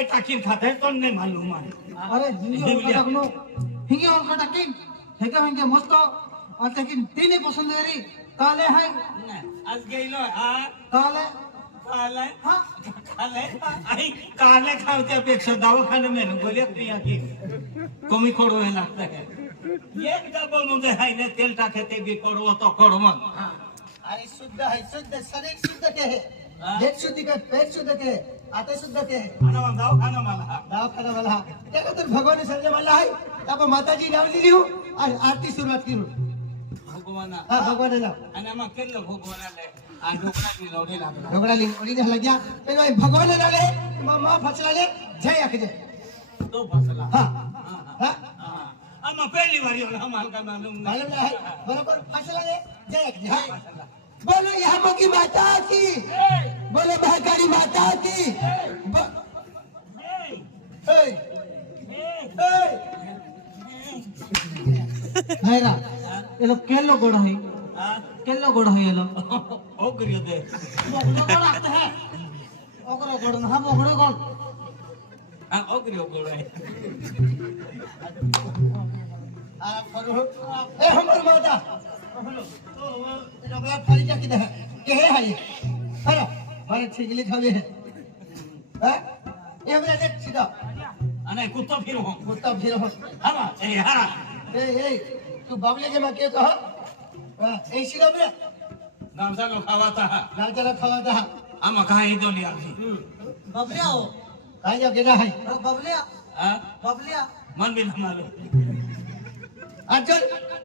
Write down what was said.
काय टाकीन खाते तो नाही मालूम आहे अरे हिंगे और टाकीन हेंगे मस्त और टाकीन तीन पसंद है रे काले है आज गेलो हा काले काले हाँ काले आई काले खावच्यापेक्षा दवाखाने में गोळ्या पिया की कमी खोडवे लागतं काय एक डबल म्हणजे हाय ना तेल टाके ते बी कडवं तो कडवं अरे शुद्ध है शुद्ध शरीर शुद्ध के है पेट शुद्ध के पेट शुद्ध के आते शुद्ध के है दवाखाना मला दवाखाना वाला क्या कहते भगवान ने समझे वाला है अब माता जी नाम ली हूँ और आरती शुरुआत की भगवान हाँ भगवान नाम आणि मग केलं भगवानाला आ डोकरा मी लावले लागला ढोकड़ा ली ओरी ने लग गया फिर भाई भगवान ने डाले मामा फसला ले जय आके जय तो फसला हाँ हाँ अम्मा पहली बारी होला हमारा मालूम मालूम है बराबर फसला ले जय आके जय बोलो यहाँ की माता की बोलो महाकाली माता की हैरा ये लोग केलो गोड़ा है केलो गोड़ा है ये लोग ओ करियो दे मोगड़ो गोड़ा आते हैं ओगड़ो गोड़ा ना हम ओगड़ो गोड़ हां ओ करियो गोड़ा है आ करो ए हमर माता तो रगला थाली क्या किधर है के है ये अरे बड़े ठिकली खावे है हैं ये हमरा देख सीधा अने कुत्ता फिर हो कुत्ता फिर हो हां ए हां ए तू बाबले के मैं के कहा ए सीधा बे गामसा लो खावाता राजा खावाता आमा काय दो लिया बबलिया हो काय जा गेला है बबलिया हां बबलिया मन भी मारो अचल